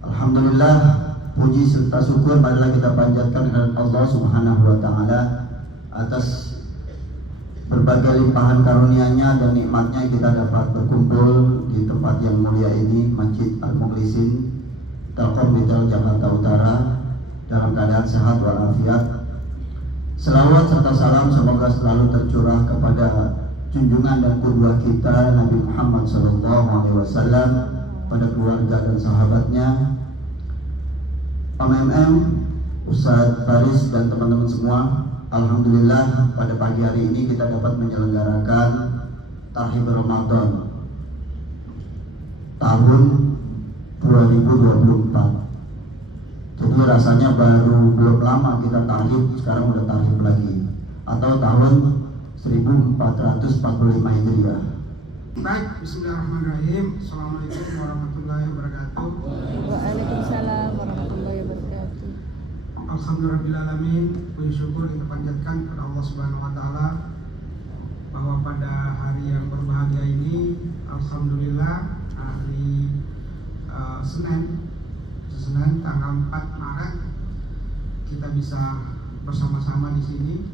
Alhamdulillah, puji serta syukur marilah kita panjatkan kepada Allah Subhanahu wa taala atas berbagai limpahan karunia-Nya dan nikmat-Nya kita dapat berkumpul di tempat yang mulia ini, Masjid Al-Mukhlisin Telkom Bidal Jakarta Utara, dalam keadaan sehat walafiat. Selawat serta salam semoga selalu tercurah kepada junjungan dan qudwah kita Nabi Muhammad SAW, pada keluarga dan sahabatnya, Pak MM, Ustadz Faris dan teman-teman semua. Alhamdulillah pada pagi hari ini kita dapat menyelenggarakan Tarhib Ramadan tahun 2024. Jadi rasanya baru belum lama kita tarhib, sekarang udah tarhib lagi, atau tahun 1445 Hijriah. Baik, bismillahirrahmanirrahim. Assalamualaikum warahmatullahi wabarakatuh. Waalaikumsalam warahmatullahi wabarakatuh. Alhamdulillahirrahmanirrahim. Puji syukur kita panjatkan kepada Allah Subhanahu wa taala bahwa pada hari yang berbahagia ini, alhamdulillah, hari Senin tanggal 4 Maret kita bisa bersama-sama di sini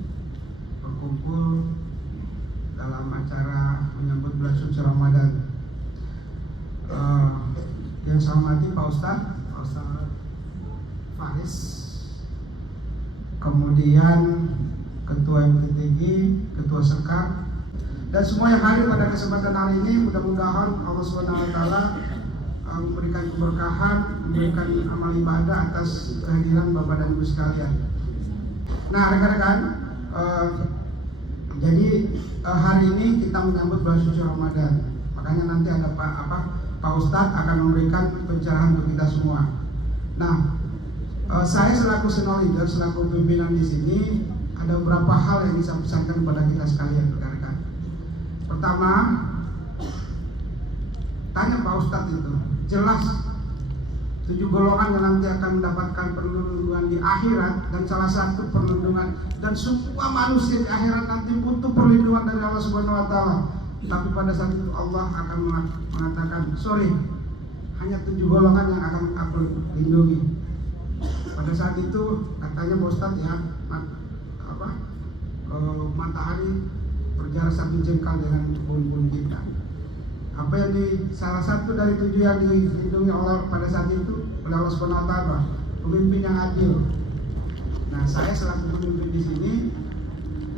berkumpul dalam acara menyambut bulan suci Ramadan. Yang saya hormati Pak Ustadz Faris, kemudian Ketua MTTG, Ketua Sekar, dan semua yang hadir pada kesempatan hari ini. Mudah-mudahan Allah SWT memberikan keberkahan, memberikan amal ibadah atas kehadiran Bapak dan Ibu sekalian. Nah, rekan-rekan, jadi hari ini kita menyambut bulan suci Ramadan. Makanya nanti ada Pak Ustadz akan memberikan pencerahan untuk kita semua. Nah, saya selaku senior leader, selaku pimpinan di sini, ada beberapa hal yang bisa pesankan kepada kita sekalian, rekan-rekan. Pertama, tanya Pak Ustadz itu, jelas 7 golongan yang nanti akan mendapatkan perlindungan di akhirat, dan salah satu perlindungan, dan semua manusia di akhirat nanti butuh perlindungan dari Allah Subhanahu wa taala. Tapi pada saat itu Allah akan mengatakan, sorry, hanya 7 golongan yang akan aku lindungi. Pada saat itu katanya Pak Ustadz ya, matahari berjarak 1 jengkal dengan kebun-kebun kita. Apa yang salah satu dari 7 yang dilindungi Allah pada saat itu oleh Allah Subhanahu wa taala, pemimpin yang adil. Nah, saya selaku pemimpin di sini,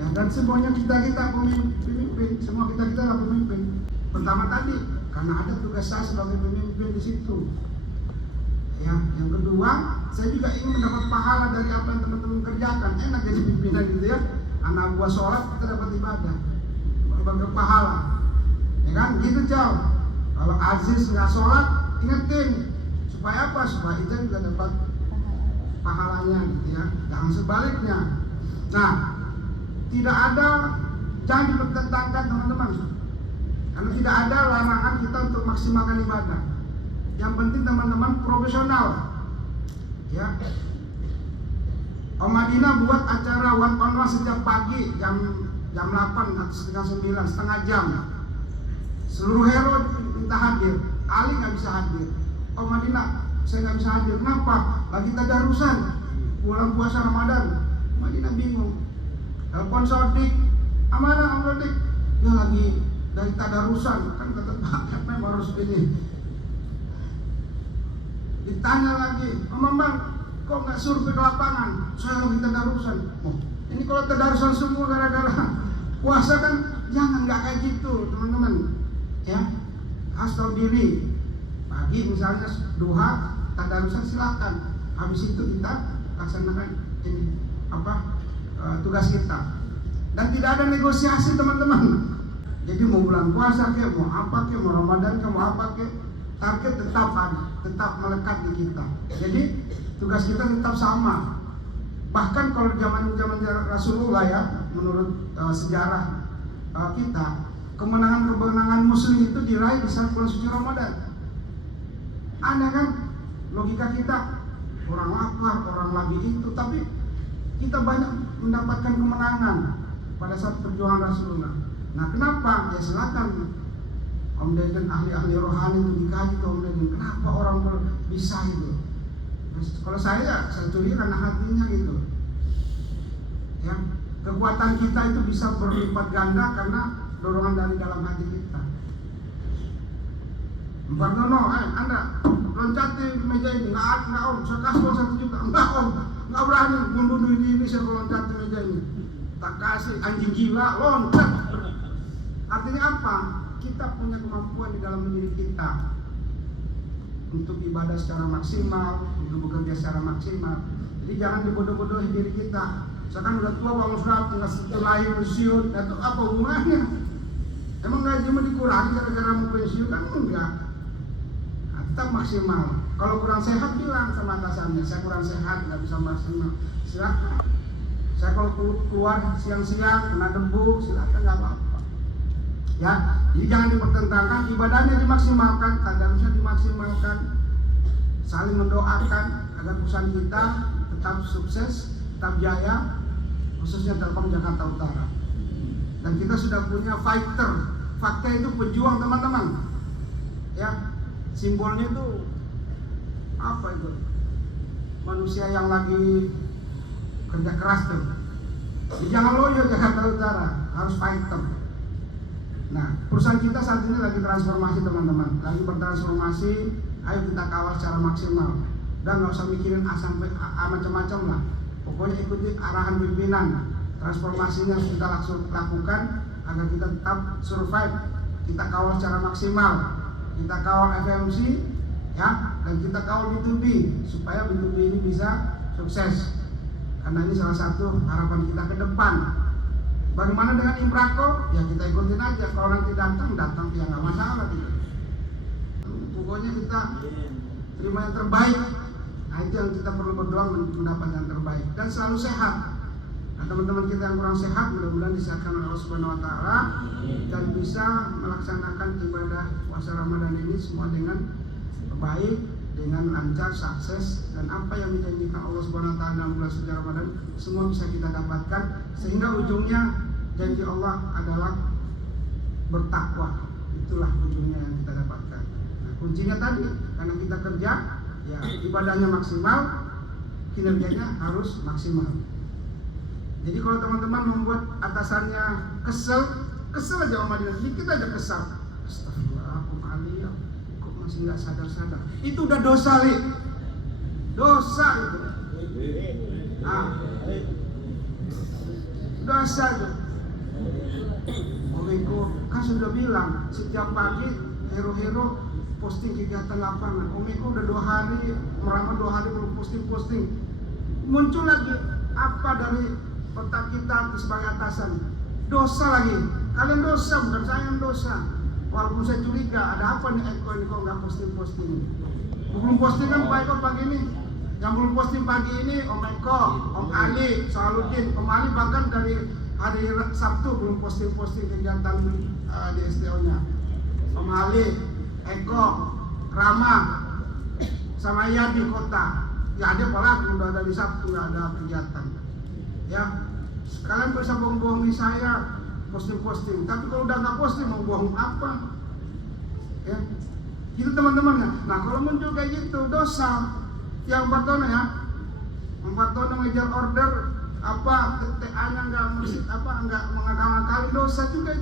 ya, dan semuanya kita pemimpin, semua kita adalah pemimpin. Pertama tadi, karena ada tugas saya sebagai pemimpin di situ. Ya, yang kedua, saya juga ingin mendapat pahala dari apa yang teman-teman kerjakan. Enak jadi pimpinan gitu ya. Anak buah sholat, kita dapat ibadah, dapat pahala. Ya kan, gitu jauh. Kalau Aziz nggak sholat, ingetin supaya apa? Supaya kita juga dapat pahalanya, gitu ya. Jangan sebaliknya. Nah, tidak ada, jangan dipertentangkan teman-teman. Karena tidak ada larangan kita untuk maksimalkan ibadah. Yang penting teman-teman profesional. Ya. Om Madinah buat acara one on one sejak pagi jam 8 atau setengah 9, setengah jam. Seluruh hero minta hadir, Ali nggak bisa hadir. Om Madinah, saya nggak bisa hadir. Kenapa? Lagi tadarusan bulan puasa Ramadan. Madinah bingung. Telepon Sodik, amanah Om Sodik, dia lagi dari tadarusan, kan kata Pak memang harus ini. Ditanya lagi, Om Bambang, kok nggak survei ke lapangan? Saya lagi tadarusan. Oh, ini kalau tadarusan semua gara-gara puasa kan, jangan, nggak kayak gitu teman-teman. Ya, harus tahu diri. Pagi misalnya duha, tadarusan silakan. Habis itu kita laksanakan ini tugas kita. Dan tidak ada negosiasi teman-teman. Jadi mau bulan puasa ke, mau apa ke, mau Ramadan ke, mau apa ke, target tetap ada, tetap melekat di kita. Jadi tugas kita tetap sama. Bahkan kalau zaman Rasulullah ya, menurut sejarah kita, kemenangan Muslim itu diraih di saat bulan suci Ramadan. Aneh kan? Logika kita, orang lapar, orang lagi itu, tapi kita banyak mendapatkan kemenangan pada saat perjuangan Rasulullah. Nah kenapa? Ya silakan Om Deden, ahli-ahli rohani itu dikaji ke Om Deden. Kenapa orang bisa itu? Kalau saya curi karena hatinya gitu. Ya, kekuatan kita itu bisa berlipat ganda karena dorongan dari dalam hati kita. Mbak Nono, Anda loncat di meja ini, nggak om, saya kasih uang 1 juta, nggak om, nggak berani bunuh ini saya loncat di meja ini, tak kasih, anjing gila, loncat. Artinya apa? Kita punya kemampuan di dalam diri kita untuk ibadah secara maksimal, untuk bekerja secara maksimal. Jadi jangan dibodoh-bodohi diri kita. Misalkan udah tua Bang Ustaz, tinggal lahir pensiun, itu apa hubungannya? Emang gaji mau dikurangi gara-gara mau pensiun? Kan enggak. Nah, tetap maksimal. Kalau kurang sehat bilang sama atasannya, saya kurang sehat, nggak bisa maksimal. Silakan. Saya kalau keluar siang-siang kena debu, silakan, nggak apa-apa. Ya, jadi jangan dipertentangkan, ibadahnya dimaksimalkan, tadarusnya dimaksimalkan, saling mendoakan agar perusahaan kita tetap sukses, tetap jaya, khususnya Telkom Jakarta Utara. Dan kita sudah punya fighter, fakta itu pejuang teman-teman. Ya, simbolnya itu apa itu? Manusia yang lagi kerja keras tuh. Jadi jangan loyo Jakarta Utara, harus fighter. Nah, perusahaan kita saat ini lagi transformasi teman-teman, lagi bertransformasi. Ayo kita kawal secara maksimal. Dan nggak usah mikirin macam-macam lah. Pokoknya ikuti arahan pimpinan. Transformasinya harus kita lakukan agar kita tetap survive. Kita kawal secara maksimal. Kita kawal FMC, ya, dan kita kawal B2B supaya B2B ini bisa sukses. Karena ini salah satu harapan kita ke depan. Bagaimana dengan Imprako? Ya kita ikutin aja. Kalau nanti datang ya nggak masalah gitu. Pokoknya kita terima yang terbaik. Nah itu yang kita perlu berdoa mendapat yang terbaik dan selalu sehat. Nah teman-teman kita yang kurang sehat mudah-mudahan disehatkan oleh Allah Subhanahu Wa Taala dan bisa melaksanakan ibadah puasa Ramadan ini semua dengan baik, dengan lancar, sukses, dan apa yang dijanjikan Allah Subhanahu Wa Taala dalam bulan suci Ramadan semua bisa kita dapatkan sehingga ujungnya janji Allah adalah bertakwa. Itulah ujungnya yang kita dapatkan. Nah, kuncinya tadi karena kita kerja, ya ibadahnya maksimal, kinerjanya harus maksimal. Jadi kalau teman-teman membuat atasannya kesel aja sama dia, dikit aja kesal. Astagfirullah, kok masih nggak sadar-sadar? Itu udah dosa, dosa itu. Nah, dosa itu. Omeko kan sudah bilang setiap pagi hero-hero posting kegiatan lapangan. Omeko udah 2 hari, merama 2 hari belum posting. Muncul lagi apa dari otak kita sebagai atasan? Dosa lagi. Kalian dosa, bukan saya yang dosa. Walaupun saya curiga ada apa nih Eko ini kok nggak posting. Belum posting kan Pak Eko pagi ini. Yang belum posting pagi ini Om Eko, Om Ali, Saludin, Om Ali bahkan dari hari Sabtu belum posting kegiatan di STO-nya. Om Ali, Eko, Rama, sama Iya di kota. Ya ada apalagi udah ada di Sabtu nggak ada kegiatan. Ya, kalian bisa bohong-bohongi saya posting. Tapi kalau udah nggak posting mau bohong apa? Ya, gitu teman-teman ya. Nah kalau muncul kayak gitu dosa. Yang Bartono ya, Bartono ngejar order apa TA-nya nggak mengakali dosa juga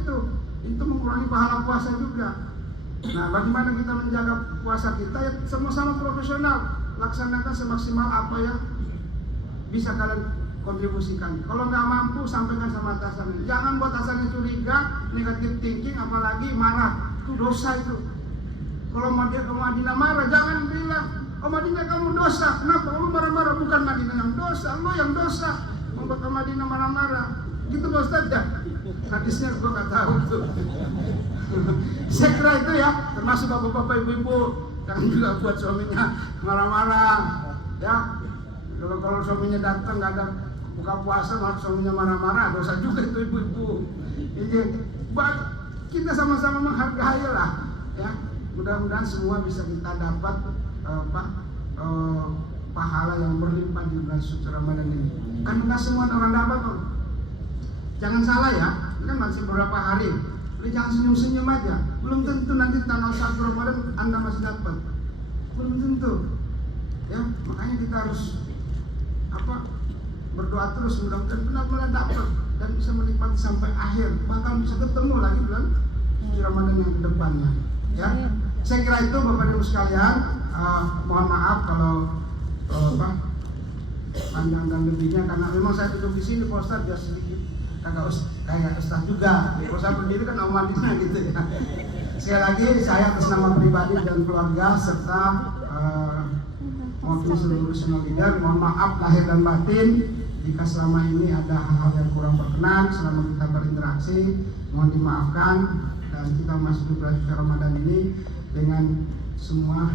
itu mengurangi pahala puasa juga. Nah bagaimana kita menjaga puasa kita ya sama-sama profesional, laksanakan semaksimal apa yang bisa kalian kontribusikan. Kalau nggak mampu sampaikan sama atasan. Jangan buat atasannya curiga, negatif thinking, apalagi marah. Itu dosa itu. Kalau Madinah marah, jangan bilang, oh Madinah kamu dosa. Kenapa kamu marah-marah? Bukan Madinah yang dosa, lo yang dosa. Membuat ke Madinah marah-marah. Gitu Pak Ustaz ya? Hadisnya gue gak tahu tuh. Saya kira itu ya, termasuk bapak-bapak ibu-ibu, jangan juga buat suaminya marah-marah. Ya, kalau suaminya datang gak ada buka puasa, malah suaminya marah-marah, dosa juga itu ibu-ibu. Jadi kita sama-sama menghargai lah, ya. Mudah-mudahan semua bisa kita dapat pahala yang berlimpah di bulan suci Ramadan ini. Kan nggak semua orang dapat kok. Jangan salah ya, ini kan masih beberapa hari. Jadi jangan senyum-senyum aja. Belum tentu nanti tanggal 1 Ramadan Anda masih dapat. Belum tentu. Ya, makanya kita harus berdoa terus, mudah-mudahan benar-benar dapat dan bisa menikmati sampai akhir. Bahkan bisa ketemu lagi bulan suci Ramadan yang kedepannya. Ya, saya kira itu Bapak Ibu sekalian. Mohon maaf kalau panjang dan lebihnya, karena memang saya duduk di sini Pak Ustaz biar sedikit kayak Ustaz juga. Kalau saya berdiri kan omadina gitu ya. Sekali lagi saya atas nama pribadi dan keluarga serta mewakili seluruh national leader, mohon maaf lahir dan batin jika selama ini ada hal-hal yang kurang berkenan selama kita berinteraksi, mohon dimaafkan. Dan kita masuk bulan suci Ramadan ini dengan semua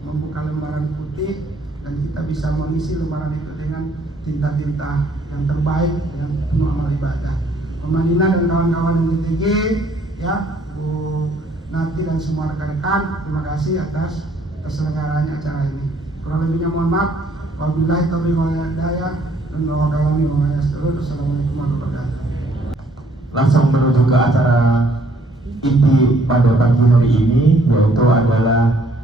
membuka lembaran putih, dan kita bisa mengisi lembaran itu dengan tinta-tinta yang terbaik dengan penuh amal ibadah. Madinah dan kawan-kawan yang DTG, ya, Bu Nati dan semua rekan-rekan, terima kasih atas terselenggaranya acara ini. Kurang lebihnya mohon maaf. Wabillahi taufiq wal hidayah dan doa kami wa yasir. Assalamualaikum warahmatullahi wabarakatuh. Langsung menuju ke acara inti pada pagi hari ini, yaitu adalah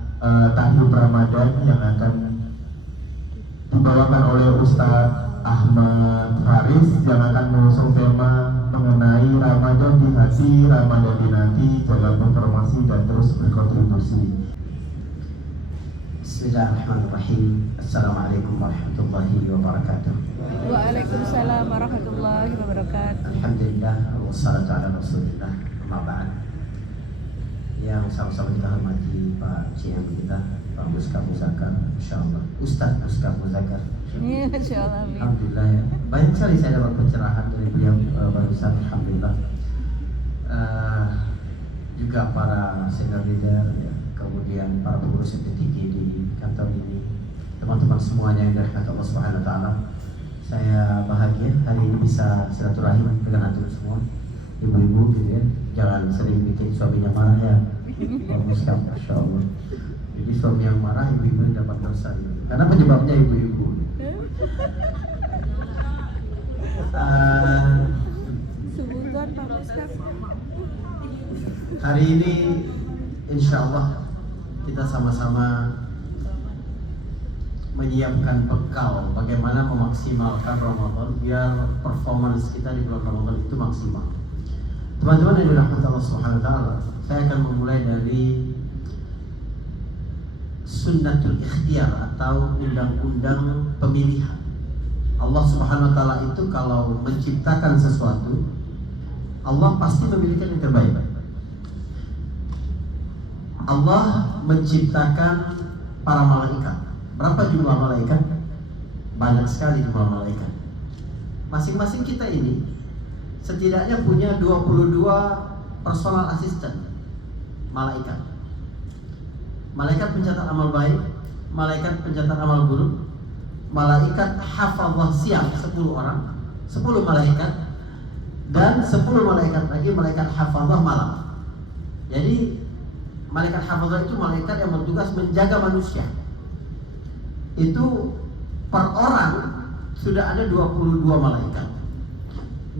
Tahlil Ramadan yang akan dibawakan oleh Ustadz Ahmad Faris yang akan mengusung tema mengenai Ramadan di hati, Ramadan dinanti, dalam informasi dan terus berkontribusi. Bismillahirrahmanirrahim. Assalamualaikum warahmatullahi wabarakatuh. Waalaikumsalam warahmatullahi wabarakatuh. Alhamdulillah, wassalatu ala rasulillah, amma ba'd. Yang sama-sama kita hormati Pak CM kita, Pak Muskaf Muzakkar, insyaallah. Ustaz Muskaf Muzakkar. Iya, insyaallah. Alhamdulillah ya. Banyak sekali saya dapat pencerahan dari beliau barusan, alhamdulillah. Juga para senior leader ya, kemudian para pengurus DTG di kantor ini, teman-teman semuanya yang dirahmati Allah Subhanahu wa taala. Saya bahagia hari ini bisa silaturahim dengan antum semua, ibu-ibu gitu ya. Jangan sering bikin suaminya marah ya. Masya Allah. Jadi suami yang marah, ibu-ibu yang dapat dosa gitu. Karena penyebabnya ibu-ibu. Sebutan Pak Muskaf. Hari ini insya Allah kita sama-sama menyiapkan bekal bagaimana memaksimalkan Ramadan biar performance kita di bulan Ramadan itu maksimal. Teman-teman yang dirahmati Allah Subhanahu wa taala, saya akan memulai dari sunnatul ikhtiyar atau undang-undang pemilihan. Allah Subhanahu wa taala itu kalau menciptakan sesuatu, Allah pasti memilihkan yang terbaik. Allah menciptakan para malaikat. Berapa jumlah malaikat? Banyak sekali jumlah malaikat. Masing-masing kita ini setidaknya punya 22 personal assistant malaikat. Malaikat pencatat amal baik, malaikat pencatat amal buruk, malaikat hafadzah siang 10 orang, 10 malaikat, dan 10 malaikat lagi malaikat hafadzah malam. Jadi malaikat hafadzah itu malaikat yang bertugas menjaga manusia. Itu per orang sudah ada 22 malaikat.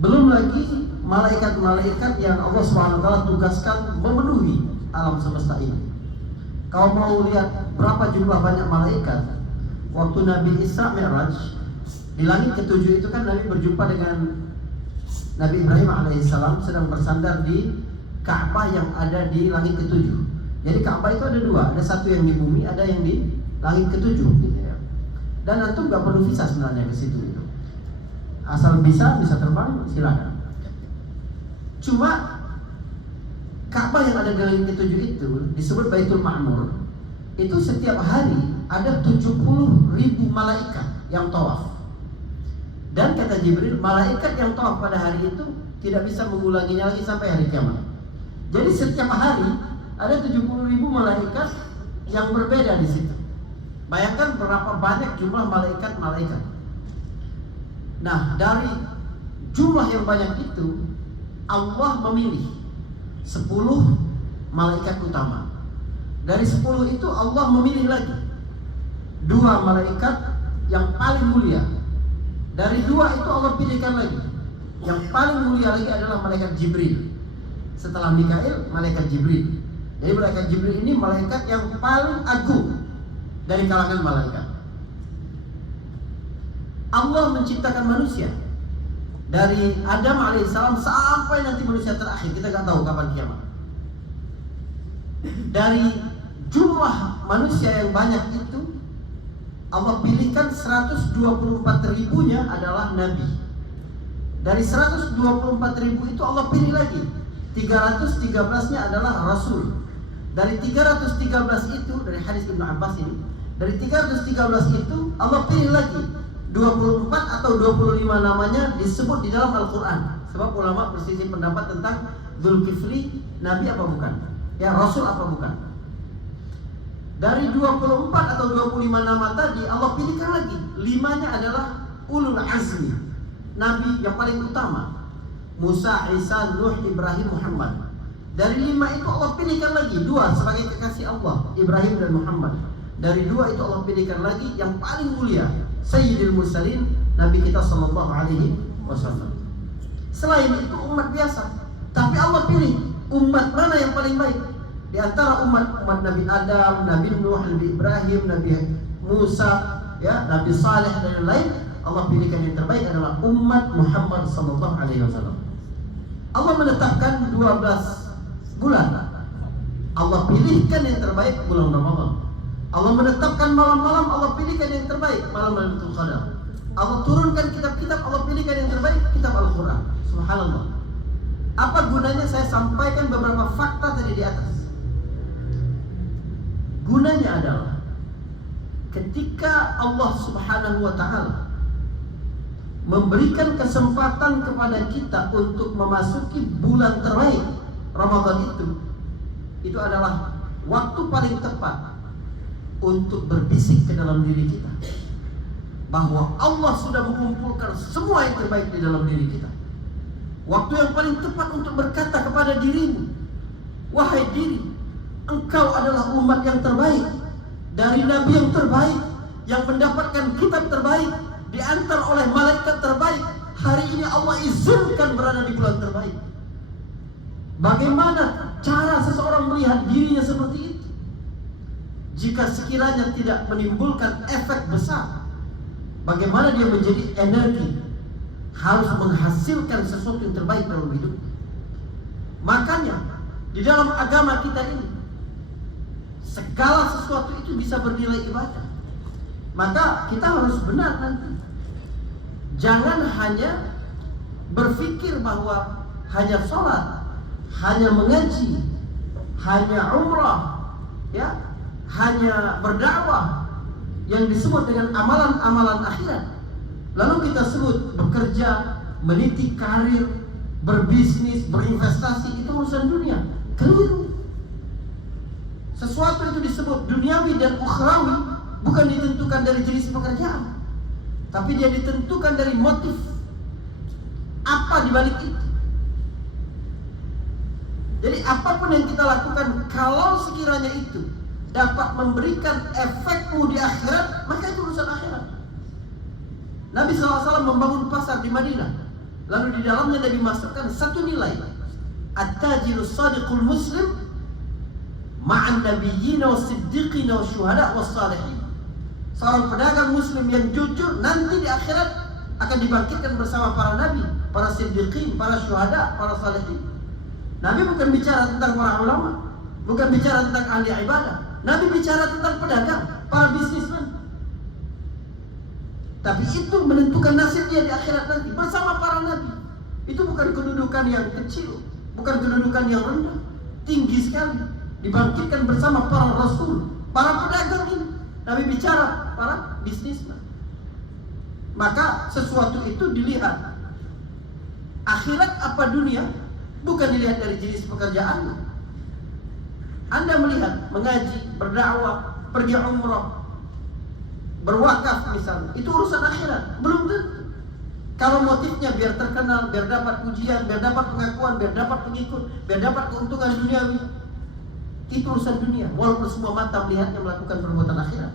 Belum lagi malaikat-malaikat yang Allah Subhanahu wa taala tugaskan memenuhi alam semesta ini. Kalau mau lihat berapa jumlah banyak malaikat, waktu Nabi Isra Mi'raj di langit ketujuh itu kan Nabi berjumpa dengan Nabi Ibrahim alaihissalam sedang bersandar di Ka'bah yang ada di langit ketujuh. Jadi Ka'bah itu ada dua, ada satu yang di bumi, ada yang di langit ketujuh gitu ya. Dan antum nggak perlu visa sebenarnya ke situ itu. Asal bisa terbang silakan. Cuma Ka'bah yang ada di langit ketujuh itu disebut Baitul Ma'mur. Itu setiap hari ada 70.000 malaikat yang tawaf. Dan kata Jibril, malaikat yang tawaf pada hari itu tidak bisa mengulanginya lagi sampai hari kiamat. Jadi setiap hari ada 70.000 malaikat yang berbeda di situ. Bayangkan berapa banyak jumlah malaikat-malaikat. Nah, dari jumlah yang banyak itu Allah memilih 10 malaikat utama. Dari 10 itu Allah memilih lagi 2 malaikat yang paling mulia. Dari 2 itu Allah pilihkan lagi. Yang paling mulia lagi adalah malaikat Jibril. Setelah Mikail, malaikat Jibril. Jadi malaikat Jibril ini malaikat yang paling agung dari kalangan malaikat. Allah menciptakan manusia dari Adam alaihissalam sampai nanti manusia terakhir. Kita nggak tahu kapan kiamat. Dari jumlah manusia yang banyak itu, Allah pilihkan 124.000-nya adalah nabi. Dari 124.000 itu Allah pilih lagi 313-nya adalah rasul. Dari 313 itu, dari hadis Ibnu Abbas ini, dari 313 itu Allah pilih lagi 24 atau 25 namanya disebut di dalam Al-Quran. Sebab ulama berselisih pendapat tentang Dzulkifli nabi apa bukan, ya rasul apa bukan. Dari 24 atau 25 nama tadi Allah pilihkan lagi 5-nya adalah ulul azmi, nabi yang paling utama, Musa, Isa, Nuh, Ibrahim, Muhammad. Dari 5 itu Allah pilihkan lagi 2 sebagai kekasih Allah, Ibrahim dan Muhammad. Dari 2 itu Allah pilihkan lagi yang paling mulia, Sayyidil Mursalin, Nabi kita sallallahu alaihi wasallam. Selain itu umat biasa, tapi Allah pilih umat mana yang paling baik. Di antara umat Nabi Adam, Nabi Nuh, Nabi Ibrahim, Nabi Musa, ya, Nabi Saleh dan lain-lain, Allah pilihkan yang terbaik adalah umat Muhammad sallallahu alaihi wasallam. Allah menetapkan 12 bulan. Allah pilihkan yang terbaik bulan Ramadan. Allah menetapkan malam-malam, Allah pilihkan yang terbaik malam Lailatul Qadar. Allah turunkan kitab-kitab, Allah pilihkan yang terbaik kitab Al-Quran. Subhanallah. Apa gunanya saya sampaikan beberapa fakta tadi di atas? Gunanya adalah ketika Allah Subhanahu wa ta'ala memberikan kesempatan kepada kita untuk memasuki bulan terbaik Ramadan itu adalah waktu paling tepat untuk berbisik ke dalam diri kita bahwa Allah sudah mengumpulkan semua yang terbaik di dalam diri kita. Waktu yang paling tepat untuk berkata kepada dirimu, wahai diri, engkau adalah umat yang terbaik, dari nabi yang terbaik, yang mendapatkan kitab terbaik, diantar oleh malaikat terbaik. Hari ini Allah izinkan berada di bulan terbaik. Bagaimana cara seseorang melihat dirinya seperti itu? Jika sekiranya tidak menimbulkan efek besar, bagaimana dia menjadi energi, harus menghasilkan sesuatu yang terbaik dalam hidup. Makanya di dalam agama kita ini segala sesuatu itu bisa bernilai ibadah. Maka kita harus benar nanti. Jangan hanya berpikir bahwa hanya sholat, hanya mengaji, hanya umrah, ya, hanya berdakwah yang disebut dengan amalan-amalan akhirat. Lalu kita sebut bekerja, meniti karir, berbisnis, berinvestasi, itu urusan dunia. Keliru. Sesuatu itu disebut duniawi dan ukhrawi bukan ditentukan dari jenis pekerjaan, tapi dia ditentukan dari motif apa di balik itu. Jadi apapun yang kita lakukan, kalau sekiranya itu dapat memberikan efekmu di akhirat, maka itu urusan akhirat. Nabi SAW membangun pasar di Madinah, lalu di dalamnya Nabi masukkan satu nilai, at-tajirus sadiqul muslim ma'an nabiyyina was-siddiqina wasyuhada was-salihin. Seorang pedagang muslim yang jujur nanti di akhirat akan dibangkitkan bersama para nabi, para siddiqin, para syuhada, para salihin. Nabi bukan bicara tentang para ulama, bukan bicara tentang ahli ibadah. Nabi bicara tentang pedagang, para bisnismen. Tapi itu menentukan nasib dia di akhirat nanti bersama para nabi. Itu bukan kedudukan yang kecil, bukan kedudukan yang rendah. tinggi sekali, dibangkitkan bersama para rasul, para pedagang ini. Nabi bicara para bisnismen. Maka sesuatu itu dilihat, akhirat apa dunia, bukan dilihat dari jenis pekerjaannya. Anda melihat mengaji, berdakwah, pergi umrah, berwakaf misalnya, itu urusan akhirat. Belum tentu. Kalau motifnya biar terkenal, biar dapat pujian, biar dapat pengakuan, biar dapat pengikut, biar dapat keuntungan duniawi, itu urusan dunia. Walaupun semua mata melihatnya melakukan perbuatan akhirat.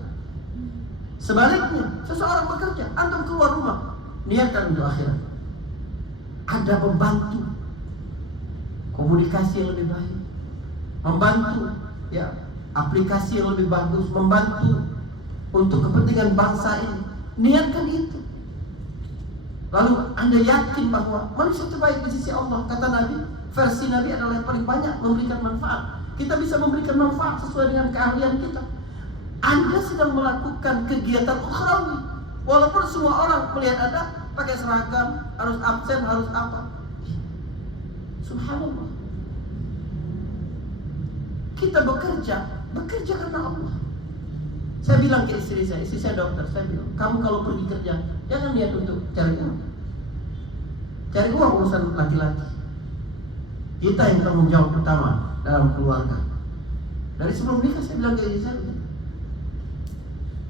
Sebaliknya, seseorang bekerja, antum keluar rumah, niatkan untuk akhirat. Ada membantu komunikasi yang lebih baik, membantu ya aplikasi yang lebih bagus, membantu untuk kepentingan bangsa ini. Niatkan itu. Lalu Anda yakin bahwa manusia terbaik di sisi Allah. Kata Nabi, versi Nabi adalah yang paling banyak memberikan manfaat. Kita bisa memberikan manfaat sesuai dengan keahlian kita. Anda sedang melakukan kegiatan ukhrawi, walaupun semua orang melihat Anda pakai seragam, harus absen, harus apa. Subhanallah. Kita bekerja karena Allah. Saya bilang ke istri saya dokter, saya bilang, kamu kalau pergi kerja, jangan niat untuk cari uang. Cari uang urusan laki-laki. Kita yang tanggung jawab utama dalam keluarga. Dari sebelum nikah saya bilang ke istri saya,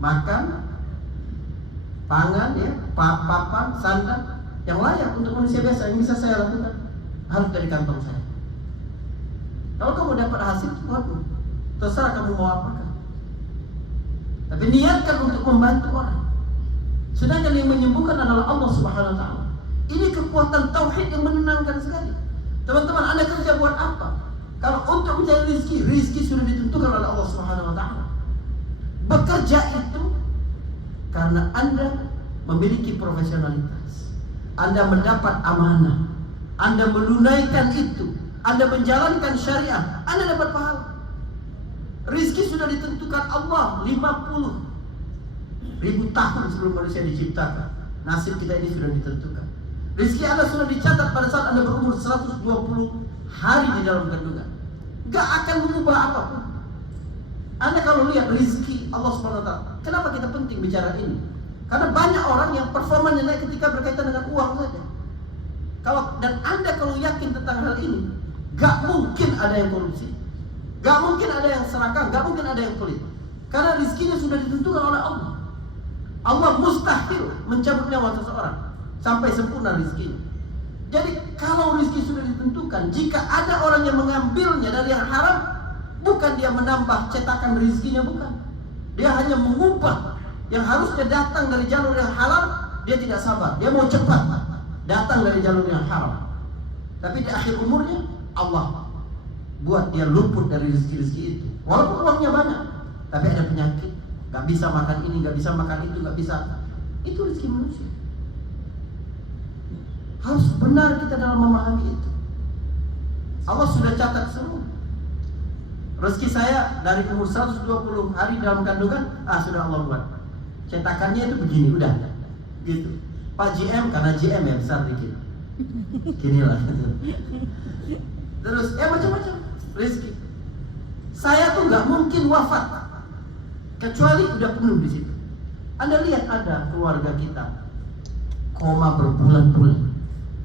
makan, pangan, ya, papan, sandang yang layak untuk manusia biasa yang bisa saya lakukan harus dari kantong saya. Kalau kamu dapat hasil, buatmu, terserah kamu mau apakah. Tapi niatkan untuk membantu orang. Sedangkan yang menyembuhkan adalah Allah Subhanahu wa taala. Ini kekuatan tauhid yang menenangkan sekali. Teman-teman, Anda kerja buat apa? Kalau untuk mencari rezeki sudah ditentukan oleh Allah Subhanahu wa taala. Bekerja itu karena Anda memiliki profesionalitas. Anda mendapat amanah. Anda menunaikan itu. Anda menjalankan syariat. Anda dapat pahala. Rizki sudah ditentukan Allah 50.000 tahun sebelum manusia diciptakan. Nasib kita ini sudah ditentukan. Rizki Anda sudah dicatat pada saat Anda berumur 120 hari di dalam kandungan. Gak akan mengubah apapun. Anda kalau lihat rizki Allah SWT, kenapa kita penting bicara ini? Karena banyak orang yang performanya naik ketika berkaitan dengan uang saja. Dan Anda kalau yakin tentang hal ini, gak mungkin ada yang korupsi, gak mungkin ada yang serakah, gak mungkin ada yang pelit. Karena rizkinya sudah ditentukan oleh Allah. Allah mustahil mencabut nyawa seseorang sampai sempurna rizkinya. Jadi kalau rizki sudah ditentukan, jika ada orang yang mengambilnya dari yang haram, bukan dia menambah cetakan rizkinya, bukan. Dia hanya mengubah yang harusnya datang dari jalur yang halal, dia tidak sabar, dia mau cepat datang dari jalur yang haram. Tapi di akhir umurnya Allah buat dia luput dari rezeki-rezeki itu. Walaupun uangnya banyak, tapi ada penyakit, gak bisa makan ini, gak bisa makan itu, gak bisa. Itu rezeki manusia. Harus benar kita dalam memahami itu. Allah sudah catat semua. Rezeki saya dari umur 120 hari dalam kandungan, sudah Allah buat. Cetakannya itu begini, udah gitu. Pak GM, karena GM ya besar dikit, gini lah gitu. Terus macam-macam rezeki. Saya tuh nggak mungkin wafat kecuali udah penuh di situ. Anda lihat ada keluarga kita koma berbulan-bulan,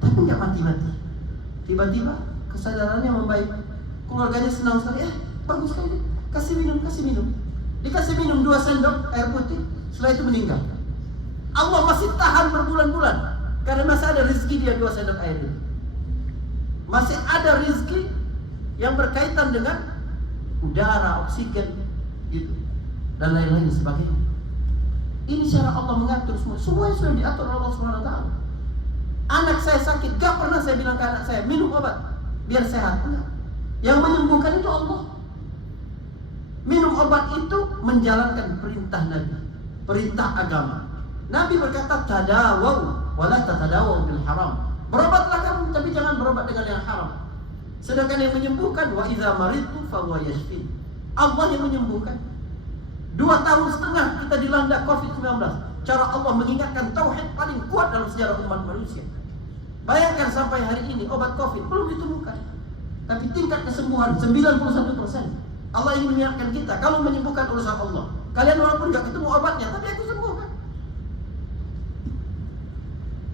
tapi nggak mati-mati. Tiba-tiba kesadarannya membaik, keluarganya senang sekali. Bagus sekali, kasih minum. Dikasih minum 2 sendok air putih, setelah itu meninggal. Allah masih tahan berbulan-bulan karena masih ada rezeki dia 2 sendok air itu. Masih ada rezeki yang berkaitan dengan udara, oksigen gitu, dan lain-lain sebagainya. Ini cara Allah mengatur semua. Semuanya sudah diatur oleh Allah Subhanahu wa taala. Anak saya sakit, gak pernah saya bilang ke anak saya minum obat biar sehat. Enggak. Yang menyembuhkan itu Allah. Minum obat itu menjalankan perintah Nabi, perintah agama. Nabi berkata, tadawaw wala tatadawaw bil haram. Berobatlah kamu, tapi jangan berobat dengan yang haram. Sedangkan yang menyembuhkan, wa idza maridtu fa huwa yashfin. Allah yang menyembuhkan. 2 tahun setengah kita dilanda COVID-19. Cara Allah mengingatkan tauhid paling kuat dalam sejarah umat manusia. Bayangkan sampai hari ini obat COVID belum ditemukan. Tapi tingkat kesembuhan 91%. Allah ingin mengingatkan kita, kalau menyembuhkan urusan Allah. Kalian walaupun gak ketemu obatnya, tapi aku sembuhkan.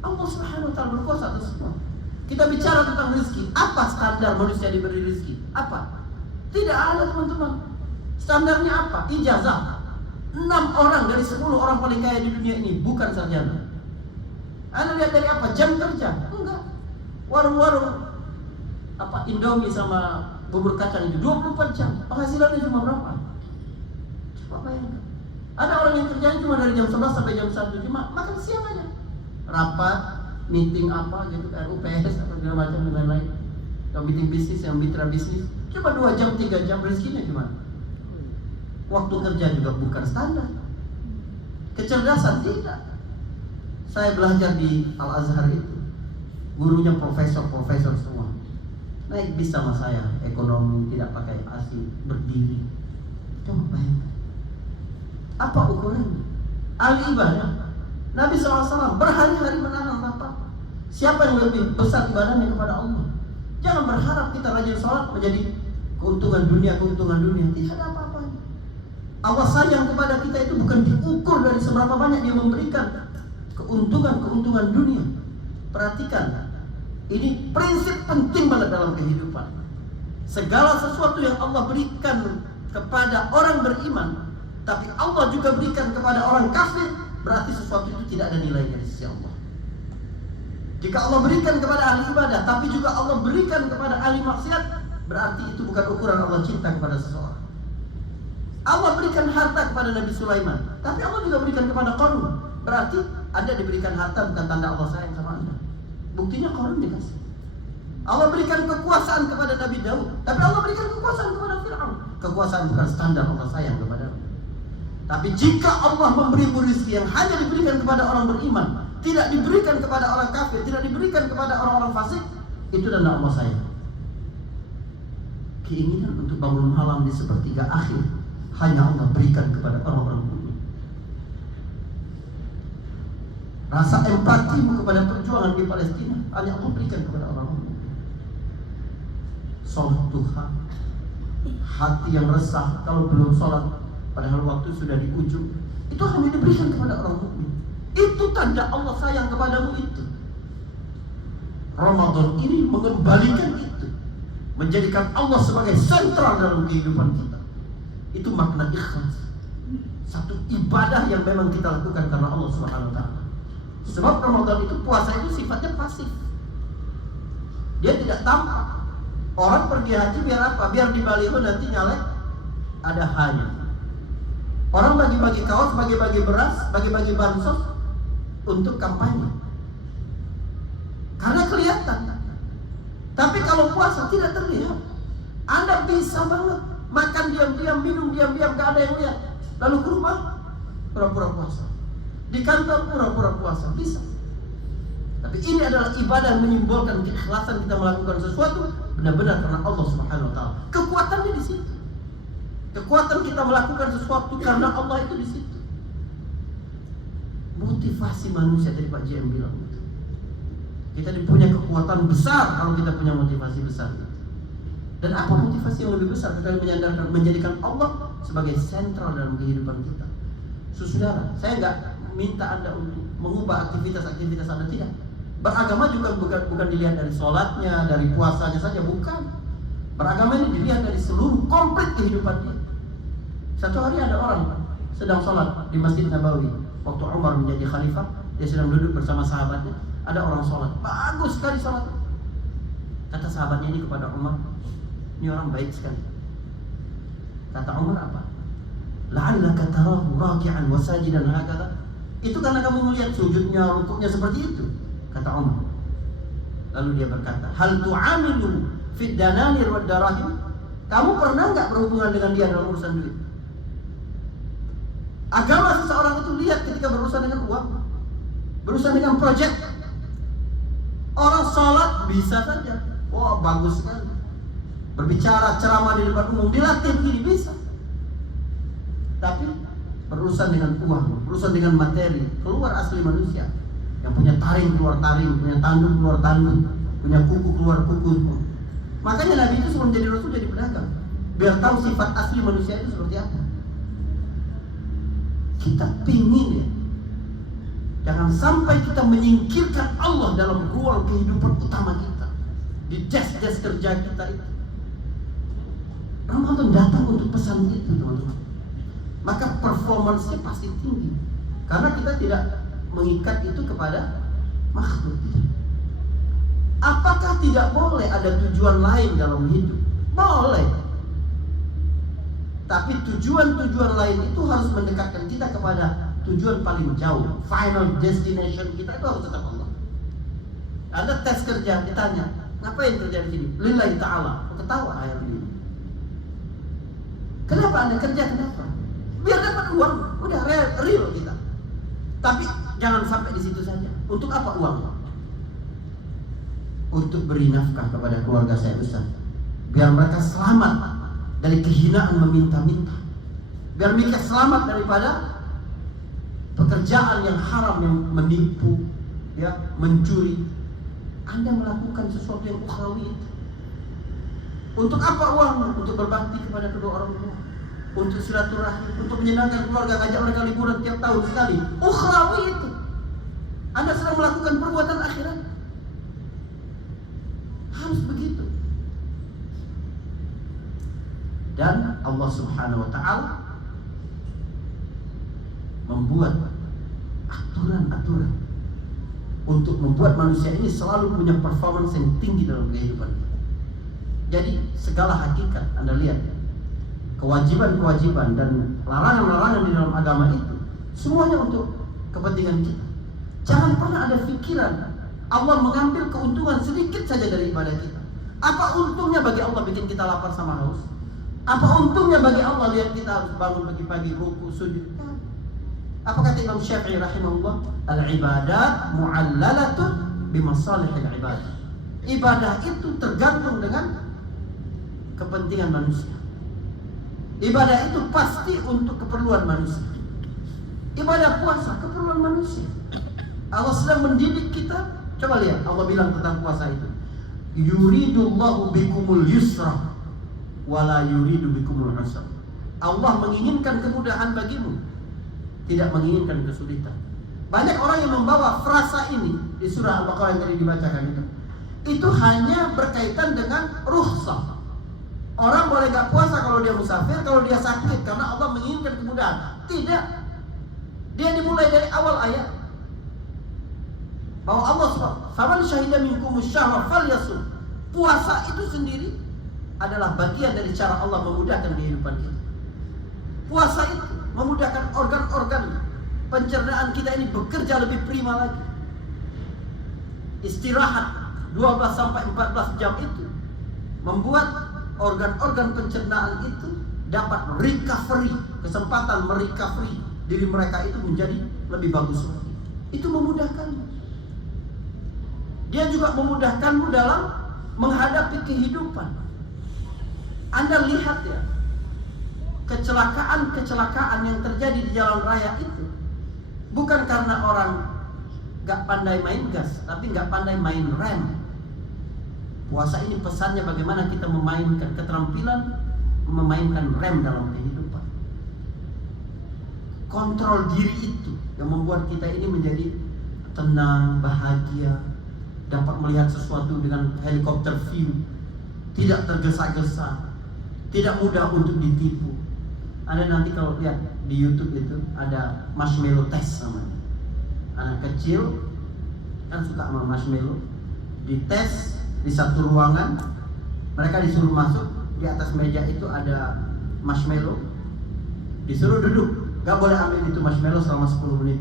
Allah Subhanahu wa ta'ala berkuasa atas semua. Kita bicara tentang rezeki. Apa standar manusia diberi rezeki? Apa? Tidak ada, teman-teman. Standarnya apa? Ijazah. 6 orang dari 10 orang paling kaya di dunia ini bukan sarjana. Anda lihat dari apa? Jam kerja? Enggak. Warung-warung Indomie sama bubur kacang itu 24 jam. Penghasilannya cuma berapa? Coba bayangkan. Ada orang yang kerjanya cuma dari jam 11 sampai jam 1, cuma makan siang aja. Rapat, meeting apa gitu, RUPS atau segala macam dan lain-lain. Yang meeting bisnis, yang mitra bisnis, cuma 2 jam, 3 jam, rezekinya gimana? Waktu kerja juga bukan standar. Kecerdasan tidak. Saya belajar di Al-Azhar itu, gurunya profesor semua. Naik bis sama saya, ekonomi, tidak pakai AC, berdiri. Coba bayangkan. Apa ukurannya? Ahli ibadah. Nabi SAW berhari-hari menahan lapar. Siapa yang lebih besar ibadahnya kepada Allah? Jangan berharap kita rajin sholat menjadi keuntungan dunia. Tidak ada apa-apanya. Allah sayang kepada kita itu bukan diukur dari seberapa banyak Dia memberikan keuntungan dunia. Perhatikan, ini prinsip penting banget dalam kehidupan. Segala sesuatu yang Allah berikan kepada orang beriman, tapi Allah juga berikan kepada orang kafir, berarti sesuatu itu tidak ada nilainya di sisi Allah. Jika Allah berikan kepada ahli ibadah, tapi juga Allah berikan kepada ahli maksiat, berarti itu bukan ukuran Allah cinta kepada seseorang. Allah berikan harta kepada Nabi Sulaiman, tapi Allah juga berikan kepada Qarun. Berarti Anda diberikan harta bukan tanda Allah sayang sama Anda. Buktinya Qarun dikasih. Allah berikan kekuasaan kepada Nabi Daud, tapi Allah berikan kekuasaan kepada Fir'aun. Kekuasaan bukan standar Allah sayang kepada Anda. Tapi jika Allah memberi rezeki yang hanya diberikan kepada orang beriman, tidak diberikan kepada orang kafir, tidak diberikan kepada orang-orang fasik, itu tanda Allah sayang. Keinginan untuk bangun malam di sepertiga akhir hanya Allah berikan kepada orang-orang mukmin. Rasa empatimu kepada perjuangan di Palestina hanya Allah berikan kepada orang-orang mukmin. Sholat duha, hati yang resah kalau belum sholat padahal waktu sudah di ujung, itu hanya diberikan kepada orang mukmin. Itu tanda Allah sayang kepadamu itu. Ramadan ini mengembalikan itu, menjadikan Allah sebagai sentral dalam kehidupan kita. Itu makna ikhlas. Satu ibadah yang memang kita lakukan karena Allah Subhanahu wa ta'ala. Sebab Ramadan itu, puasa itu sifatnya pasif. Dia tidak tampak. Orang pergi haji biar apa? Biar di baliho nanti nyalek ada hanya. Orang bagi-bagi kaos, bagi-bagi beras, bagi-bagi bansos untuk kampanye. Karena kelihatan. Tapi kalau puasa tidak terlihat. Anda bisa banget makan diam-diam, minum diam-diam, gak ada yang lihat. Lalu ke rumah pura-pura puasa, di kantor pura-pura puasa, bisa. Tapi ini adalah ibadah yang menyimbolkan keikhlasan kita melakukan sesuatu benar-benar karena Allah Subhanahu wa ta'ala. Kekuatannya di situ. Kekuatan kita melakukan sesuatu karena Allah itu di situ. Motivasi manusia, tadi Pak JM bilang, kita punya kekuatan besar kalau kita punya motivasi besar. Dan apa motivasi yang lebih besar? Kita menyandarkan, menjadikan Allah sebagai sentral dalam kehidupan kita. Saudara, saya nggak minta Anda untuk mengubah aktivitas-aktivitas Anda, tidak. Beragama juga bukan dilihat dari sholatnya, dari puasanya saja, bukan. Beragama ini dilihat dari seluruh komplit kehidupan dia. Satu hari ada orang sedang sholat di Masjid Nabawi. Waktu Umar menjadi khalifah, dia sedang duduk bersama sahabatnya. Ada orang sholat, bagus sekali sholat. Kata sahabatnya ini kepada Umar, ini orang baik sekali. Kata Umar apa? La'allaka tarahu raki'an wa sajidan hakadha. Itu karena kamu melihat sujudnya, rukuknya seperti itu, kata Umar. Lalu dia berkata, hal tu'amilu fid dananir wad darahim? Kamu pernah enggak berhubungan dengan dia dalam urusan duit? Agama seseorang itu lihat ketika berurusan dengan uang, berurusan dengan proyek. Orang sholat bisa saja, wah bagus sekali. Berbicara ceramah di depan umum, dilatih begini bisa. Tapi berurusan dengan uang, berurusan dengan materi, keluar asli manusia. Yang punya taring keluar taring, punya tanduk keluar tanduk, punya kuku keluar kuku. Makanya Nabi itu sebelum jadi Rasul jadi pedagang, biar tahu sifat asli manusia itu seperti apa. Kita pingin ya, jangan sampai kita menyingkirkan Allah dalam ruang kehidupan utama kita, di jas-jas kerja kita itu. Ramadan datang untuk pesan itu, teman-teman. Maka performance-nya pasti tinggi, karena kita tidak mengikat itu kepada makhluk. Apakah tidak boleh ada tujuan lain dalam hidup? Boleh. Tapi tujuan-tujuan lain itu harus mendekatkan kita kepada tujuan paling jauh. Final destination kita itu harus tetap Allah. Ada tes kerja, ditanya, ngapain kerja di sini? Lillahi ta'ala. Ketawa ayat ini. Kenapa Anda kerja? Kenapa? Biar dapat uang. Udah real kita. Tapi jangan sampai di situ saja. Untuk apa uang? Untuk beri nafkah kepada keluarga saya, Ustaz. Biar mereka selamat dari kehinaan meminta-minta. Biar mereka selamat daripada pekerjaan yang haram, yang menipu, ya, mencuri. Anda melakukan sesuatu yang ukhrawi. Untuk apa uang? Untuk berbakti kepada kedua orang tua, untuk silaturahmi, untuk menyenangkan keluarga, ngajak mereka liburan tiap tahun sekali. Ukhrawi itu. Anda sedang melakukan perbuatan akhirat. Harus begitu. Dan Allah Subhanahu wa ta'ala membuat aturan-aturan untuk membuat manusia ini selalu punya performance yang tinggi dalam kehidupan. Jadi segala hakikat Anda lihat, kewajiban-kewajiban dan larangan-larangan di dalam agama itu semuanya untuk kepentingan kita. Jangan pernah ada pikiran Allah mengambil keuntungan sedikit saja dari ibadah kita. Apa untungnya bagi Allah bikin kita lapar sama haus? Apa untungnya bagi Allah lihat kita harus bangun pagi-pagi ruku sujud? Apa kata Imam Syafi'i rahimahullah? Al-ibadat mu'allalatun bimasalihil ibadah. Ibadah itu tergantung dengan kepentingan manusia. Ibadah itu pasti untuk keperluan manusia. Ibadah puasa keperluan manusia. Allah sedang mendidik kita. Coba lihat, Allah bilang tentang puasa itu, yuridullahu bikumul yusra wala yuridu bikumul usra. Allah menginginkan kemudahan bagimu, tidak menginginkan kesulitan. Banyak orang yang membawa frasa ini di surah Al-Baqarah yang tadi dibacakan itu hanya berkaitan dengan rukhsah. Orang boleh gak puasa kalau dia musafir, kalau dia sakit, karena Allah menginginkan kemudahan. Tidak. Dia dimulai dari awal ayat bahwa Allah SWT, "Faman syahida minkumus syahra falyasum." Puasa itu sendiri adalah bagian dari cara Allah memudahkan kehidupan kita. Puasa itu memudahkan organ-organ pencernaan kita ini bekerja lebih prima lagi. Istirahat 12 sampai 14 jam itu membuat organ-organ pencernaan itu dapat recovery, kesempatan merecovery diri mereka itu menjadi lebih bagus lagi. Itu memudahkan. Dia juga memudahkanmu dalam menghadapi kehidupan. Anda lihat ya, kecelakaan-kecelakaan yang terjadi di jalan raya itu bukan karena orang gak pandai main gas, tapi gak pandai main rem. Puasa ini pesannya bagaimana kita memainkan keterampilan memainkan rem dalam kehidupan. Kontrol diri itu yang membuat kita ini menjadi tenang, bahagia, dapat melihat sesuatu dengan helikopter view, tidak tergesa-gesa, tidak mudah untuk ditipu. Anda nanti kalau lihat di YouTube itu ada marshmallow test namanya. Anak kecil kan suka sama marshmallow, dites di satu ruangan, mereka disuruh masuk, di atas meja itu ada marshmallow, disuruh duduk, gak boleh ambil itu marshmallow selama 10 menit.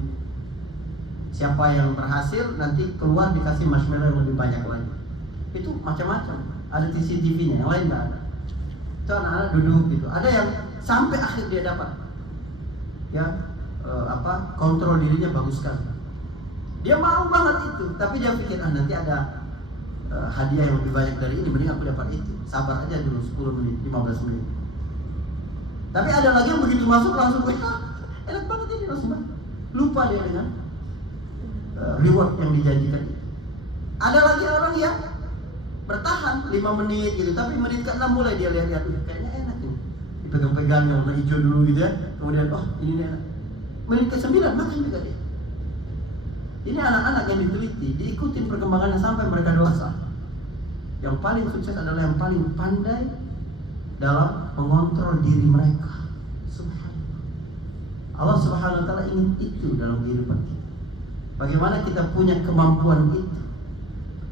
Siapa yang berhasil nanti keluar dikasih marshmallow yang lebih banyak lagi. Itu macam-macam. Ada CCTV-nya, yang lain nggak ada. Itu anak-anak duduk gitu. Ada yang sampai akhir dia dapat, ya kontrol dirinya bagus sekali. Dia mau banget itu, tapi dia pikir nanti ada hadiah yang lebih banyak dari ini, mending aku dapat itu. Sabar aja dulu 10 menit, 15 menit. Tapi ada lagi yang begitu masuk langsung, enak banget ini langsung banget. Lupa dia dengan reward yang dijanjikan. Ada lagi orang yang bertahan 5 menit gitu, tapi menit ke-6 mulai dia lihat-lihat, kayaknya enak ini, dipegang-pegang yang warna hijau dulu gitu ya, kemudian oh ini enak, menit ke-9 makan juga dia. Ini anak-anak yang diteliti, diikutin perkembangannya sampai mereka dewasa. Yang paling sukses adalah yang paling pandai dalam mengontrol diri mereka. Subhanallah. Allah Subhanahu wa taala ingin itu dalam kehidupan kita. Bagaimana kita punya kemampuan itu.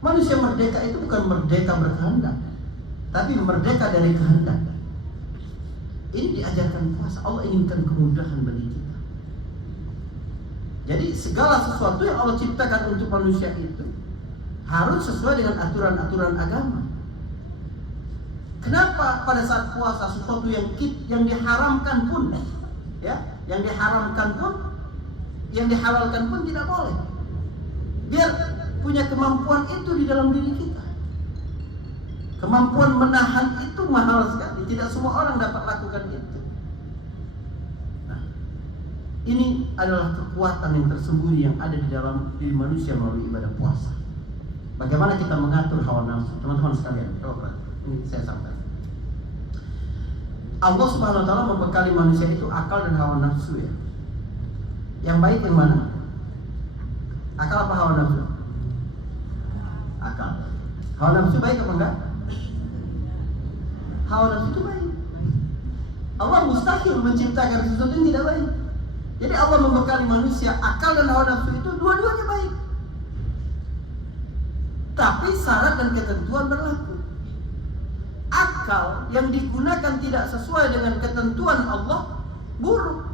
Manusia merdeka itu bukan merdeka berkehendak, tapi merdeka dari kehendak. Ini diajarkan puasa. Allah inginkan kemudahan bagi kita. Jadi segala sesuatu yang Allah ciptakan untuk manusia itu harus sesuai dengan aturan-aturan agama. Kenapa pada saat puasa sesuatu yang diharamkan pun, ya, yang diharamkan pun, yang dihalalkan pun tidak boleh? Biar punya kemampuan itu di dalam diri kita. Kemampuan menahan itu mahal sekali. Tidak semua orang dapat lakukan itu. Ini adalah kekuatan yang tersembunyi yang ada di dalam diri manusia melalui ibadah puasa. Bagaimana kita mengatur hawa nafsu? Teman-teman sekalian, coba ini saya sampaikan. Allah Subhanahu wa taala membekali manusia itu akal dan hawa nafsu ya. Yang baik yang mana? Akal apa hawa nafsu? Akal. Hawa nafsu baik apa enggak? Hawa nafsu itu baik. Allah mustahil menciptakan sesuatu yang tidak baik. Jadi Allah membekali manusia akal dan hawa nafsu itu dua-duanya baik. Tapi syarat dan ketentuan berlaku. Akal yang digunakan tidak sesuai dengan ketentuan Allah buruk.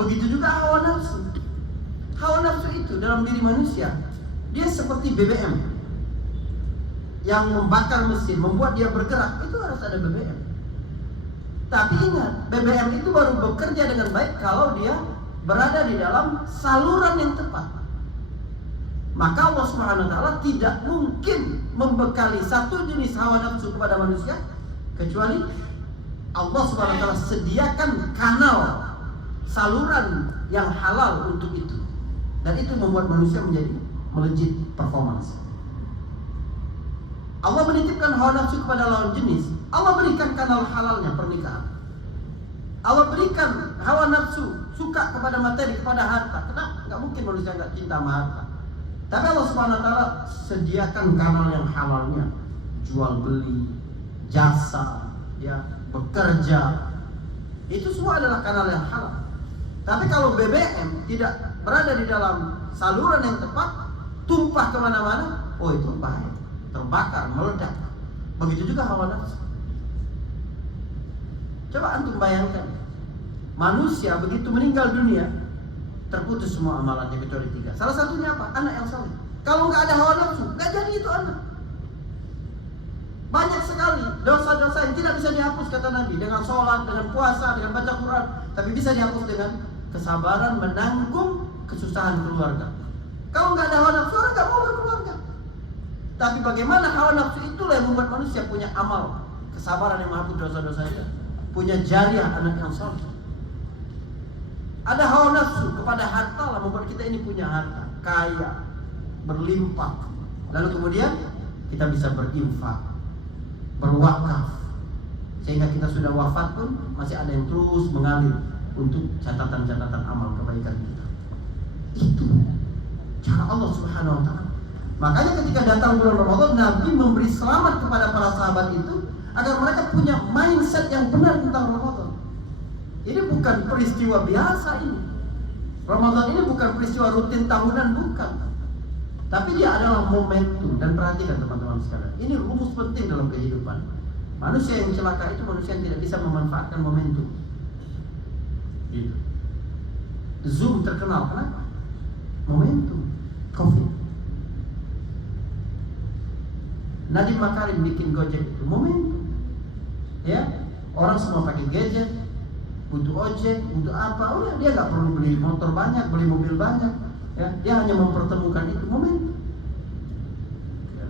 Begitu juga hawa nafsu. Hawa nafsu itu dalam diri manusia, dia seperti BBM yang membakar mesin, membuat dia bergerak. Itu harus ada BBM. Tapi ingat, BBM itu baru bekerja dengan baik kalau dia berada di dalam saluran yang tepat. Maka Allah Subhanahu wa taala tidak mungkin membekali satu jenis hawa nafsu kepada manusia kecuali Allah Subhanahu wa taala sediakan kanal saluran yang halal untuk itu. Dan itu membuat manusia menjadi melejit performance. Allah menitipkan hawa nafsu kepada lawan jenis. Allah berikan kanal halalnya pernikahan. Allah berikan hawa nafsu suka kepada materi, kepada harta. Kenapa? Nggak mungkin manusia nggak cinta sama harta. Tapi Allah Subhanahu wa taala sediakan kanal yang halalnya, jual beli, jasa, ya, bekerja. Itu semua adalah kanal yang halal. Tapi kalau BBM tidak berada di dalam saluran yang tepat, tumpah kemana-mana, oh itu bahaya, terbakar, meledak. Begitu juga hawa nafsu. Coba antum bayangkan, manusia begitu meninggal dunia, terputus semua amalannya kecuali 3. Salah satunya apa? Anak yang saleh. Kalau nggak ada hawa nafsu, nggak jadi itu anak. Banyak sekali dosa-dosa yang tidak bisa dihapus kata Nabi dengan sholat, dengan puasa, dengan baca Quran, tapi bisa dihapus dengan kesabaran menanggung kesusahan keluarga. Kalau nggak ada hawa nafsu, orang nggak mau berkeluarga. Tapi bagaimana hawa nafsu itulah yang membuat manusia punya amal, kesabaran yang menghapus dosa-dosanya, punya jariah anak yang saleh. Ada hawa nafsu kepada harta lah membuat kita ini punya harta, kaya, berlimpah. Lalu kemudian kita bisa berinfak, berwakaf, sehingga kita sudah wafat pun masih ada yang terus mengalir untuk catatan-catatan amal kebaikan kita. Itu cara Allah Subhanahu wa taala. Makanya ketika datang bulan Ramadan, Nabi memberi selamat kepada para sahabat itu agar mereka punya mindset yang benar tentang Ramadan. Ini bukan peristiwa biasa ini. Ramadan ini bukan peristiwa rutin tahunan, bukan. Tapi dia adalah momentum. Dan perhatikan teman-teman sekalian, ini rumus penting dalam kehidupan. Manusia yang celaka itu manusia yang tidak bisa memanfaatkan momentum. Gitu. Zoom terkenal, kenapa? Momentum. Covid. Nadiem Makarim bikin Gojek itu momentum. Ya, orang semua pakai gadget, butuh ojek, butuh apa? Udah, dia nggak perlu beli motor banyak, beli mobil banyak. Ya, dia hanya mempertemukan itu momentum. Ya.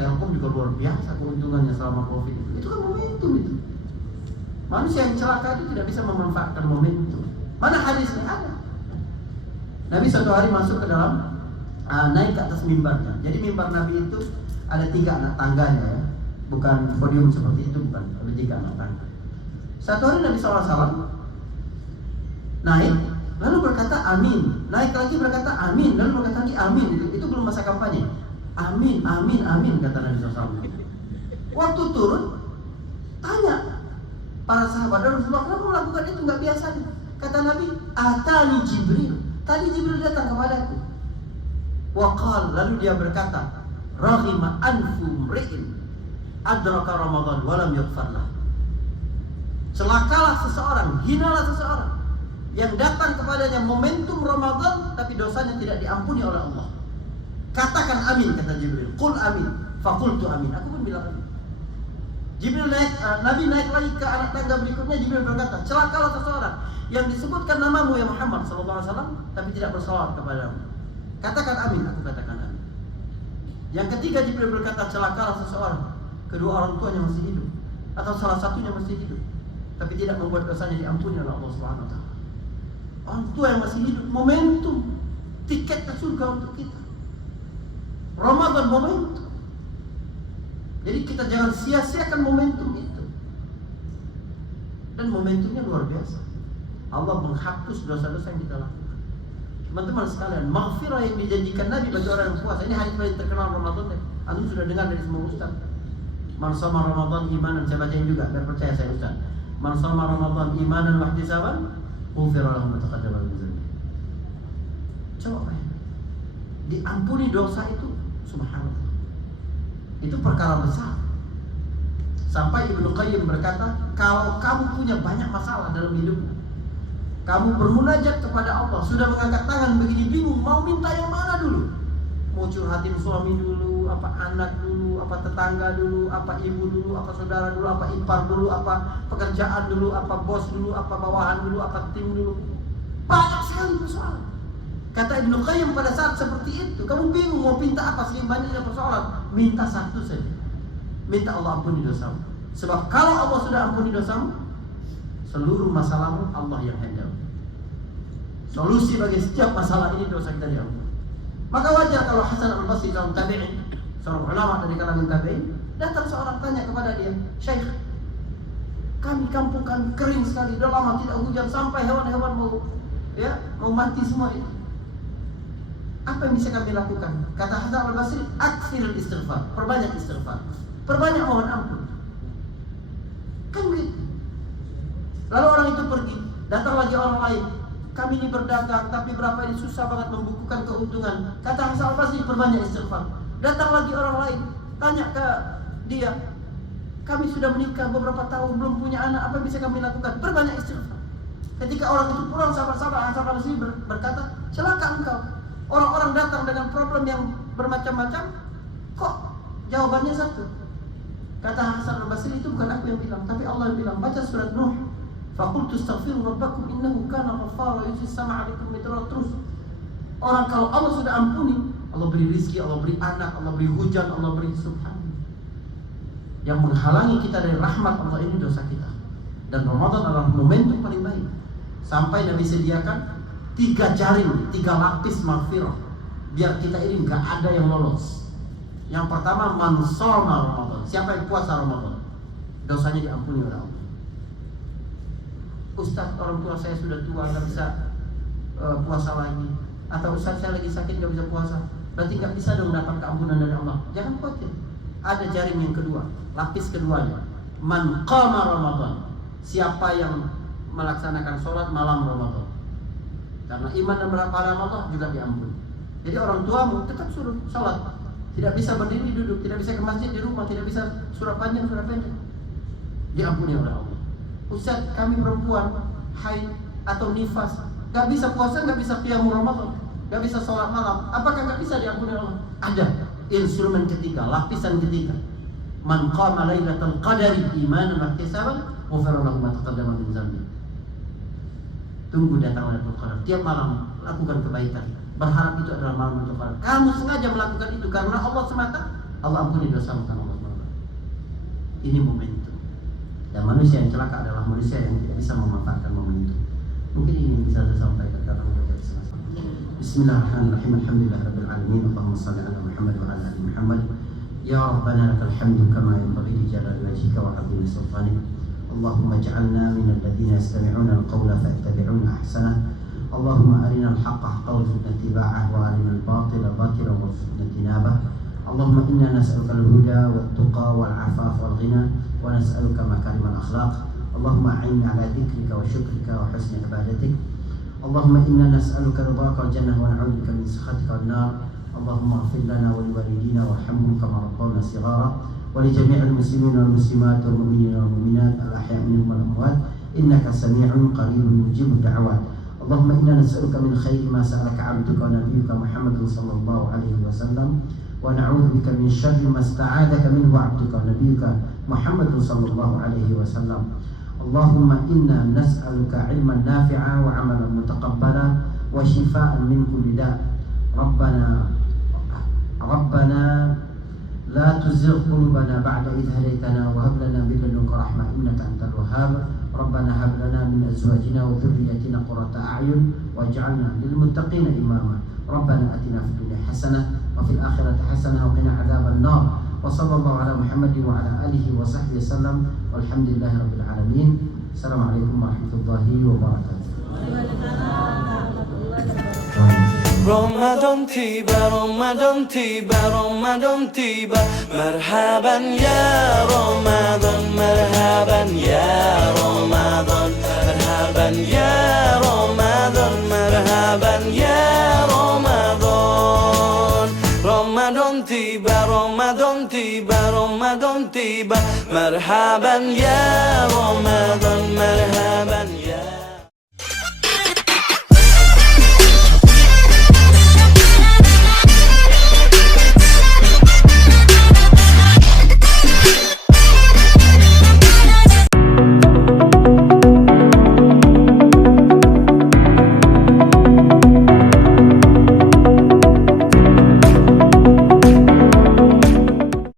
Telkom juga luar biasa keuntungannya selama Covid itu. Itu kan momentum itu. Manusia yang celaka itu tidak bisa memanfaatkan momentum. Mana hadisnya? Ada. Nabi suatu hari masuk ke dalam naik ke atas mimbarnya. Jadi mimbar Nabi itu ada 3 anak tangganya ya, bukan podium seperti itu, bukan, ada 3 anak tangga. Satu hari Nabi SAW naik, lalu berkata amin, naik lagi berkata amin, lalu berkata lagi amin. Itu belum masa kampanye. Amin, amin, amin kata Nabi SAW. Waktu turun, tanya para sahabat, Rasulullah, kenapa melakukan itu, nggak biasa? Kata Nabi, atani Jibril, tadi Jibril datang kepadaku. Waqal, lalu dia berkata, rahima anfu mri'in adraka Ramadan walam yaghfarlah. Celakalah seseorang, hinalah seseorang yang datang kepadanya momentum Ramadan tapi dosanya tidak diampuni oleh Allah. Katakan amin, kata Jibril. Qul amin, faqultu amin. Aku pun bilang amin. Jibril naik, Nabi naik lagi ke anak tangga berikutnya. Jibril berkata, celakalah seseorang yang disebutkan namamu ya Muhammad SAW tapi tidak bersalawat kepadamu. Katakan amin, aku katakan amin. Yang ketiga Jibril berkata, celakalah seseorang, kedua orang tuanya masih hidup atau salah satunya masih hidup tapi tidak membuat dosanya diampuni oleh Allah Subhanahu wa taala. Orang tua yang masih hidup, momentum tiket ke surga untuk kita. Ramadan momentum. Jadi kita jangan sia-siakan momentum itu. Dan momentumnya luar biasa. Allah menghapus dosa-dosa yang kita lakukan. Teman-teman sekalian, maghfirah yang dijanjikan Nabi bagi orang yang puasa. Ini hadis paling terkenal Ramadan. Antum sudah dengar dari semua ustaz. Man shoma Ramadan imanan, saya bacain juga dan percaya saya ustaz. Man shoma Ramadan imanan wa ihtisaban, ghufira lahu ma taqaddama min dhanbi. Coba bayangkan. Diampuni dosa itu, subhanallah. Itu perkara besar. Sampai Ibnu Qayyim berkata, kalau kamu punya banyak masalah dalam hidupmu, kamu bermunajat kepada Allah, sudah mengangkat tangan begini bingung, mau minta yang mana dulu? Mau curhatin suami dulu, apa anak dulu, apa tetangga dulu, apa ibu dulu, apa saudara dulu, apa ipar dulu, apa pekerjaan dulu, apa bos dulu, apa bawahan dulu, apa tim dulu. Banyak sekali persoalan. Kata Ibnu Qayyim, pada saat seperti itu kamu bingung mau minta apa, sih banyaknya persoalan. Minta satu saja, minta Allah ampuni dosamu. Sebab kalau Allah sudah ampuni dosamu, seluruh masalahmu Allah yang handle. Solusi bagi setiap masalah ini dosa kita diampuni. Maka wajar kalau Hasan al-Basri, seorang tabi'in, seorang ulama dari kalangan tabi'in, datang seorang tanya kepada dia, Syekh, kami kampung kami kering sekali, udah lama tidak hujan sampai hewan-hewan mau mati semua itu. Apa yang bisa kami lakukan? Kata Hasan al-Basri, aktsirul istighfar, perbanyak istighfar, perbanyak mohon ampun. Kan begitu. Lalu orang itu pergi, datang lagi orang lain. Kami ini berdagang, tapi berapa ini susah banget membukukan keuntungan. Kata Hasan al-Basri, perbanyak istighfar. Datang lagi orang lain, tanya ke dia, kami sudah menikah beberapa tahun, belum punya anak, apa yang bisa kami lakukan? Perbanyak istighfar. Ketika orang itu pulang, sahabat-sahabat Hasan al-Basri berkata, celaka engkau. Orang-orang datang dengan problem yang bermacam-macam, kok jawabannya satu? Kata Hasan al-Basri, itu bukan aku yang bilang, tapi Allah yang bilang. Baca surat Nuh. Faqultu astaghfiru rabbakum innahu kana ghaffara yursilis sama 'alaikum midrara. Terus orang kalau Allah sudah ampuni, Allah beri rezeki, Allah beri anak, Allah beri hujan, Allah beri subhanallah. Yang menghalangi kita dari rahmat Allah ini dosa kita. Dan Ramadan adalah momentum paling baik. Sampai Nabi sediakan 3 jaring, 3 lapis maghfirah, biar kita ini enggak ada yang lolos. Yang pertama, man shoma Ramadan, siapa yang puasa Ramadan, dosanya diampuni oleh Allah. Ustaz, orang tua saya sudah tua, nggak bisa puasa lagi. Atau Ustaz, saya lagi sakit, nggak bisa puasa. Berarti nggak bisa dong dapat keampunan dari Allah. Jangan khawatir. Ada jaring yang kedua, lapis keduanya. Man qama Ramadan, siapa yang melaksanakan sholat malam Ramadan. Karena iman dan pahala Allah juga diampuni. Jadi orang tuamu tetap suruh sholat. Tidak bisa berdiri duduk, tidak bisa ke masjid di rumah, tidak bisa surat panjang, surat pendek. Diampuni oleh Allah. Ustaz, kami perempuan haid atau nifas, gak bisa puasa, gak bisa qiyamul Ramadan, gak bisa sholat malam. Apakah gak bisa diampuni Allah? Ada instrumen ketiga, lapisan ketiga. Man qama lailatul qadari imanan wa ihtisaban, ghufira lahu ma taqaddama min dhanbi. Tunggu datang Lailatul Qadar. Tiap malam lakukan kebaikan. Berharap itu adalah malam Lailatul Qadar. Kamu sengaja melakukan itu karena Allah semata, Allah ampuni dosamu karena Allah semata. Ini momentum. Dan manusia yang celaka adalah manusia yang tidak bisa memanfaatkan momentum. Mungkin ini yang bisa saya sampaikan karena menjadi selesai. Bismillahirrahmanirrahim. Alhamdulillahirabbil alamin. Allahumma shalli ala Muhammad wa ala ali Muhammad. يا ربنا لك الحمد كما ينبغي لجلال وجهك وعظيم سلطانك. اللهم اجعلنا من الذين يستمعون القول فيتبعون أحسنه. اللهم أرنا الحق حقا وارزقنا اتباعه وأرنا الباطل باطلا وارزقنا اجتنابه. اللهم إنا نسألك الهدى والتقى والعفاف والغنى ونسألك مكارم الأخلاق. اللهم أعنا على ذكرك وشكرك وحسن عبادتك. اللهم إنا نسألك رضاك والجنة ونعوذ بك من سخطك والنار. اللهم اغفر لنا ولوالدينا وارحمهم كما ربونا صغارا ولجميع المسلمين والمسلمات والمؤمنين والمؤمنات الأحياء منهم والأموات إنك سميع قريب مجيب الدعوات. اللهم إنا نسألك من خير ما سألك عبدك ونبيك محمد صلى الله عليه وسلم ونعوذ بك من شر ما استعاذك منه عبدك ونبيك محمد صلى الله عليه وسلم. اللهم إنا نسألك علما نافعا وعملا متقبلا وشفاء من كل داء. ربنا لا تزغ قلوبنا بعد إذ هديتنا وهب لنا من لدنك رحمة إنك أنت الوهاب. ربنا هب لنا من أزواجنا وذريتنا قرة أعين واجعلنا للمتقين إماما. ربنا آتنا في الدنيا حسنة وفي الآخرة حسنة وقنا عذاب النار. وصلى الله على محمد وعلى آله وصحبه وسلم والحمد لله رب العالمين. السلام عليكم ورحمة الله وبركاته. رمضان تيبا رمضان تيبا رمضان تيبا مرحبا يا رمضان مرحبا يا رمضان مرحبا يا رمضان مرحبا يا رمضان. رمضان تيبا رمضان تيبا رمضان تيبا مرحبا يا رمضان مرحبا